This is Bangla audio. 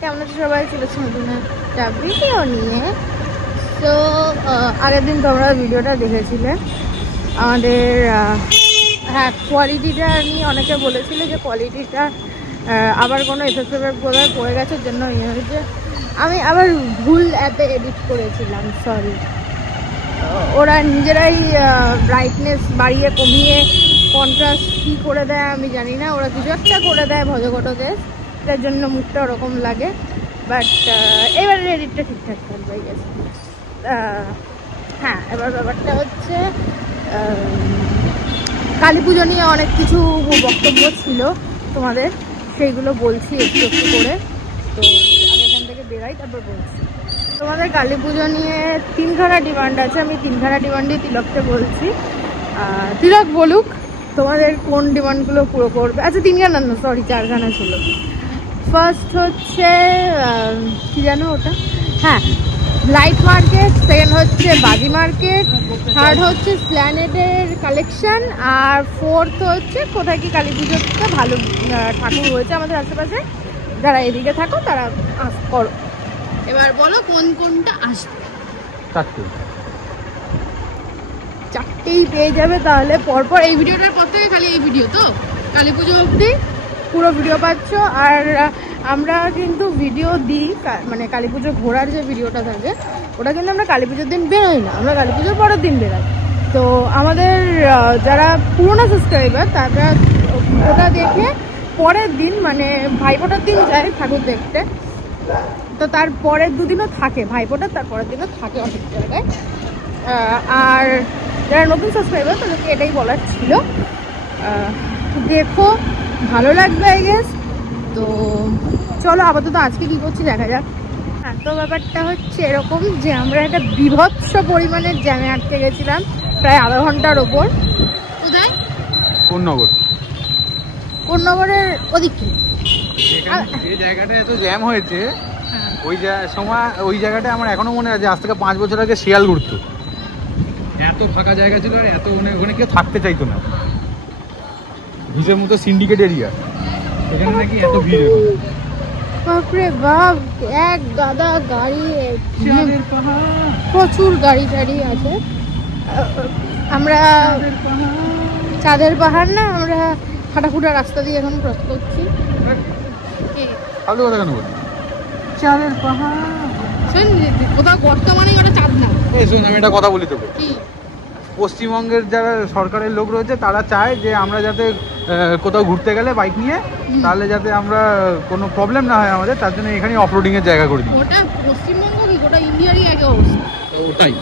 কেমন আছে সবাই? চলেছে নতুন একটা ভিডিও নিয়ে। তো আগের দিন তোমরা ভিডিওটা দেখেছিলে আমাদের, হ্যাঁ, কোয়ালিটিটা নিয়ে অনেকে বলেছিল যে কোয়ালিটিটা আবার কোনো এফেক্ট বোধহয় পড়ে গেছে, জন্য ইয়ে হয়েছে। আমি আবার ভুল অ্যাপে এডিট করেছিলাম, সরি। ওরা নিজেরাই ব্রাইটনেস বাড়িয়ে কমিয়ে কন্ট্রাস্ট কী করে দেয় আমি জানি না, ওরা কিছু একটা করে দেয় ভজঘটকে, তার জন্য মুখটা ওরকম লাগে। বাট এবারে এডিটটা ঠিকঠাক থাকবে গেছে। হ্যাঁ, এবার ব্যাপারটা হচ্ছে কালী পুজো নিয়ে অনেক কিছু বক্তব্য ছিল তোমাদের, সেইগুলো বলছি একটু একটু করে। তো আমি এখান থেকে বেরাই, তারপর বলছি। তোমাদের কালী পুজো নিয়ে তিনখানা ডিমান্ড আছে, আমি তিনখানা ডিমান্ডই তিলককে বলছি। তিলক বলুক তোমাদের কোন ডিমান্ডগুলো পুরো করবে। আচ্ছা, তিনখানা না, সরি, চারখানা ছিল। ফার্স্ট হচ্ছে কি জানো ওটা, হ্যাঁ, লাইট মার্কেট। সেকেন্ড হচ্ছে বাজি মার্কেট। থার্ড হচ্ছে স্প্ল্যানেডের কালেকশন। আর ফোর্থ হচ্ছে কোথায় কি কালী পুজোতে ভালো ঠাকুর হয়েছে আমাদের আশেপাশে, যারা এদিকে থাকো তারা করো। এবার বলো কোন কোনটা আসবে। চারটেই পেয়ে যাবে তাহলে পরপর। এই ভিডিওটার পর থেকে খালি এই ভিডিও, তো কালী পুজো অবধি পুরো ভিডিও পাচ্ছ। আর আমরা কিন্তু ভিডিও দিই, মানে কালী পুজো ঘোরার যে ভিডিওটা থাকে ওটা কিন্তু আমরা কালী পুজোর দিন বেরোই না, আমরা কালী পুজোর পরের দিন বেরোই। তো আমাদের যারা পুরোনো সাবস্ক্রাইবার তারা ওটা দেখে পরের দিন, মানে ভাইফোঁটার দিন যায় ঠাকুর দেখতে, তো তার পরের দুদিনও থাকে ভাইফোঁটা, তার পরের দিনও থাকে অনেক জায়গায়। আর যারা নতুন সাবস্ক্রাইবার তাদেরকে এটাই বলার ছিল, দেখো ভালো লাগবে আই গেস। তো চলো আপাতত আজকে কী করছি দেখা যাক। হ্যাঁ, তো ব্যাপারটা হচ্ছে এরকম যে আমরা একটা বিভৎস পরিমাণের জ্যামে আটকে গেছিলাম প্রায় আধা ঘন্টার ওপর। কোথায়? কোন নগরের ওদিকে যে জায়গাটা এত জ্যাম হয়েছে, ওই সময় ওই জায়গাটা আমার এখনো মনে আছে, আজ থেকে 5 বছর আগে শিয়াল ঘুরতো। এত ফাঁকা জায়গা ছিল, এত ওখানে কেউ থাকতে চাইতো না। ভিজের মতো সিন্ডিকেট এরিয়া, এখানে নাকি এত ভিড়। বাপরে বাপ, এক গাদা গাড়ি, প্রচুর গাড়ি টাড়ি আছে। আমরা চাঁদের পাহাড় না, আমরা ফাটাফুটা রাস্তা দিয়ে এখন ক্রস করছি। চাঁদের পাহাড় কোথাও গর্ত মানে ওটা চাঁদ না। এই শোন, আমি একটা কথা বলি তোকে। পশ্চিমবঙ্গের যারা সরকারের লোক রয়েছে তারা চায় যে আমরা যাতে কোথাও ঘুরতে গেলে বাইক নিয়ে, তাহলে যাতে আমরা কোনো প্রবলেম না হয় আমাদের, তার জন্য এখানে অফরোডিং এর জায়গা করে দিই। ওটা পশ্চিমবঙ্গ কি গোটা ইন্ডিয়ারই এক অবস্থা। ওটাই